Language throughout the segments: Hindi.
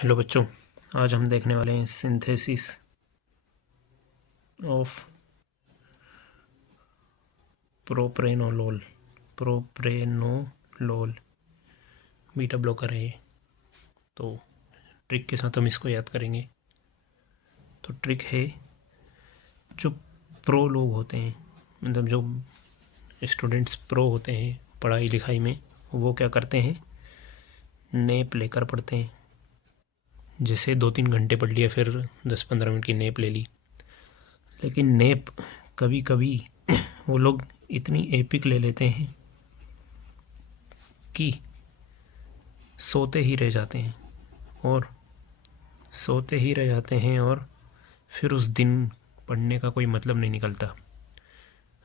हेलो बच्चों, आज हम देखने वाले हैं synthesis of propranolol. Propranolol beta blocker है ये। तो ट्रिक के साथ हम इसको याद करेंगे। तो ट्रिक है, जो प्रो लोग होते हैं, मतलब जो स्टूडेंट्स प्रो होते हैं पढ़ाई लिखाई में, वो क्या करते हैं, नेप लेकर पढ़ते हैं। जैसे 2-3 घंटे पढ़ लिया, फिर 10-15 मिनट की नेप ले ली। लेकिन नेप कभी कभी वो लोग इतनी एपिक ले लेते हैं कि सोते ही रह जाते हैं और फिर उस दिन पढ़ने का कोई मतलब नहीं निकलता।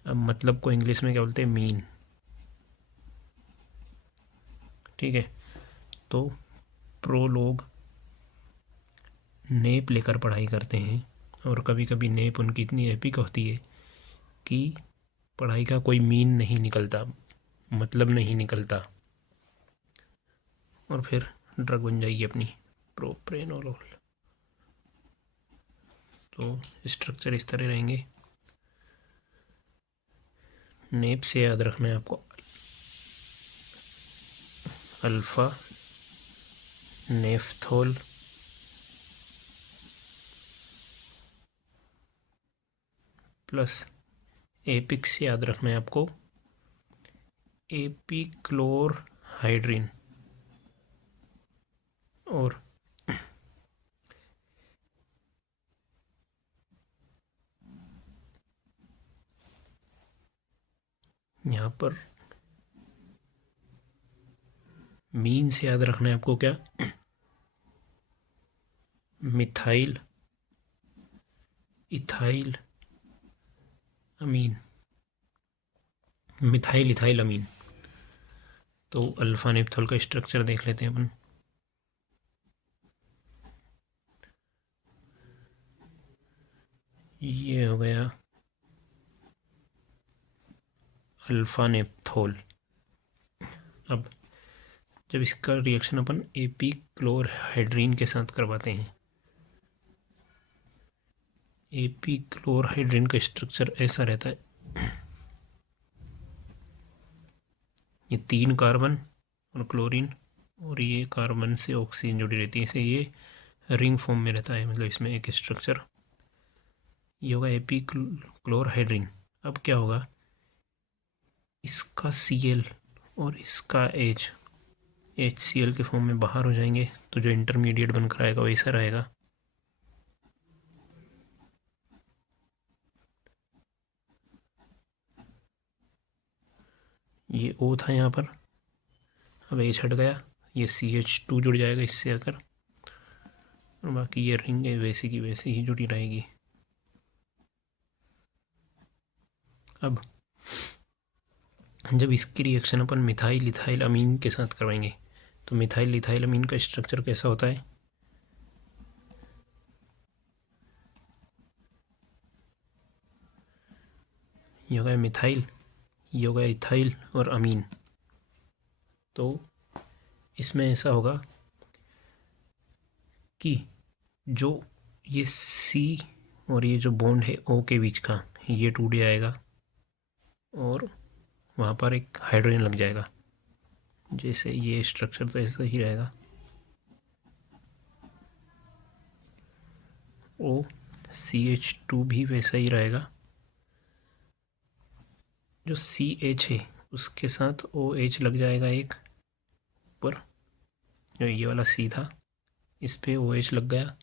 अब मतलब को इंग्लिश में क्या बोलते हैं, मीन। ठीक है। तो प्रो लोग नेप लेकर पढ़ाई करते हैं, और कभी कभी नेप उनकी इतनी एपिक होती है कि पढ़ाई का कोई मीन नहीं निकलता, मतलब नहीं निकलता, और फिर ड्रग बन जाएगी अपनी प्रोप्रेनोलोल। तो स्ट्रक्चर इस तरह रहेंगे। नेप से याद रखना है आपको, अल्फ़ा नेफ्थोल प्लस एपिक से याद रखना है आपको एपिक्लोरहाइड्रिन। और यहाँ पर मीन से याद रखना है आपको क्या, मिथाइल इथाइल अमीन, मिथाइल इथाइल अमीन। तो अल्फा नेप्थोल का स्ट्रक्चर देख लेते हैं अपन। ये हो गया अल्फा नेप्थोल। अब जब इसका रिएक्शन अपन एपिक्लोरहाइड्रिन के साथ करवाते हैं, एपिक्लोरहाइड्रिन का स्ट्रक्चर ऐसा रहता है, ये 3 कार्बन और क्लोरीन, और ये कार्बन से ऑक्सीजन जुड़ी रहती है, इसे ये रिंग फॉर्म में रहता है, मतलब इसमें एक स्ट्रक्चर। ये होगा एपिक्लोरहाइड्रिन। अब क्या होगा, इसका Cl और इसका H HCl के फॉर्म में बाहर हो जाएंगे, तो जो इंटरमीडिएट बनकर आएगा वैसा रहेगा। ये O था यहाँ पर, अब H हट गया, ये CH2 जुड़ जाएगा इससे आकर, और बाकी ये रिंग वैसी की वैसी ही जुड़ी रहेगी। अब जब इसकी रिएक्शन अपन मिथाइल इथाइल अमीन के साथ करवाएंगे, तो मिथाइल इथाइल अमीन का स्ट्रक्चर कैसा होता है, ये होगा मिथाइल, ये होगा इथाइल और अमीन। तो इसमें ऐसा होगा कि जो ये C और ये जो बॉन्ड है O के बीच का, ये टूट जाएगा और वहाँ पर एक हाइड्रोजन लग जाएगा। जैसे ये स्ट्रक्चर तो ऐसा ही रहेगा, OCH2 भी वैसा ही रहेगा। जो CH है उसके साथ OH लग जाएगा एक ऊपर, जो ये वाला C था इस पे OH लग गया।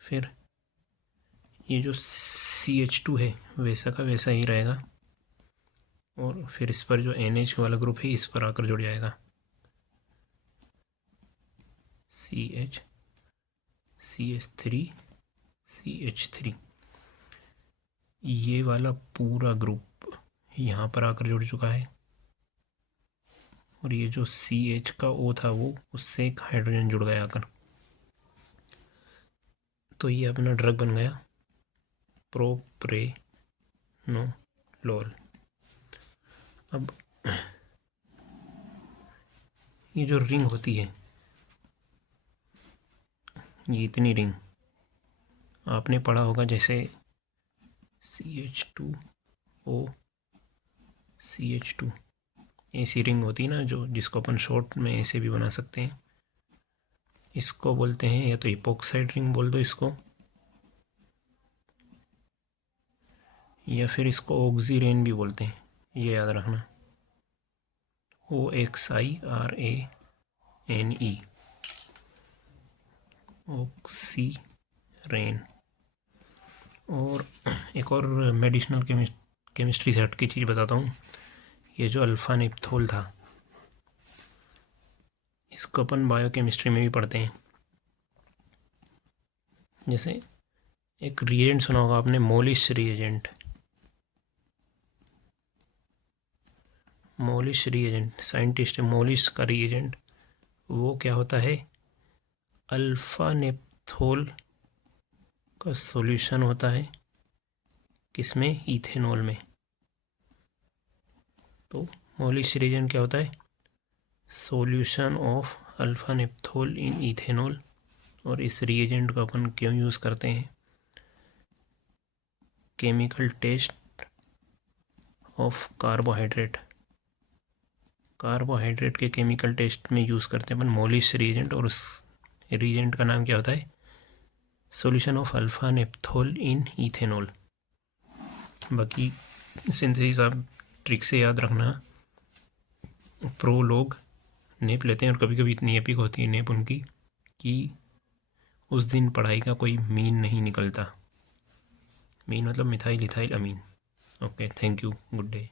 फिर ये जो CH2 है वैसा का वैसा ही रहेगा, और फिर इस पर जो NH वाला ग्रुप है इस पर आकर जुड़ जाएगा, CH CH3 CH3। ये वाला पूरा ग्रुप यहाँ पर आकर जुड़ चुका है, और ये जो CH का O था वो उससे एक हाइड्रोजन जुड़ गया आकर। तो ये अपना ड्रग बन गया प्रोप्रेनोलोल। अब ये जो रिंग होती है, ये इतनी रिंग आपने पढ़ा होगा, जैसे CH2O CH2 ऐसी रिंग होती है ना, जो जिसको अपन शॉर्ट में ऐसे भी बना सकते हैं। इसको बोलते हैं या तो इपॉक्साइड रिंग बोल दो इसको, या फिर इसको ऑक्सीरेन भी बोलते हैं, ये याद रखना। OXIRANE, oxirane. और एक और मेडिसिनल केमिस्ट्री से हट की चीज़ बताता हूँ। ये जो अल्फ़ा नेप्थोल था, इसको अपन बायोकेमिस्ट्री में भी पढ़ते हैं। जैसे एक रिएजेंट सुना होगा आपने, मोलिश रिएजेंट। मोलिश रिएजेंट, साइंटिस्ट है मोलिश का रिएजेंट। वो क्या होता है, अल्फ़ा नेप्थोल का सॉल्यूशन होता है, किसमें, इथेनॉल में। तो मोलिश रिएजेंट क्या होता है, solution of alpha naphthol in ethanol. और इस रिएजेंट को अपन क्यों यूज़ करते हैं, chemical test of carbohydrate, carbohydrate के केमिकल टेस्ट में यूज़ करते हैं अपन मोलिश रिएजेंट। और उस रिएजेंट का नाम क्या होता है, solution of alpha naphthol in ethanol. बाकी सिंथेसिस आप ट्रिक से याद रखना। प्रो लोग नेप लेते हैं और कभी कभी इतनी एपिक होती है नेप उनकी कि उस दिन पढ़ाई का कोई मीन नहीं निकलता। मीन मतलब methyl ethyl amine. Okay, thank you, good day.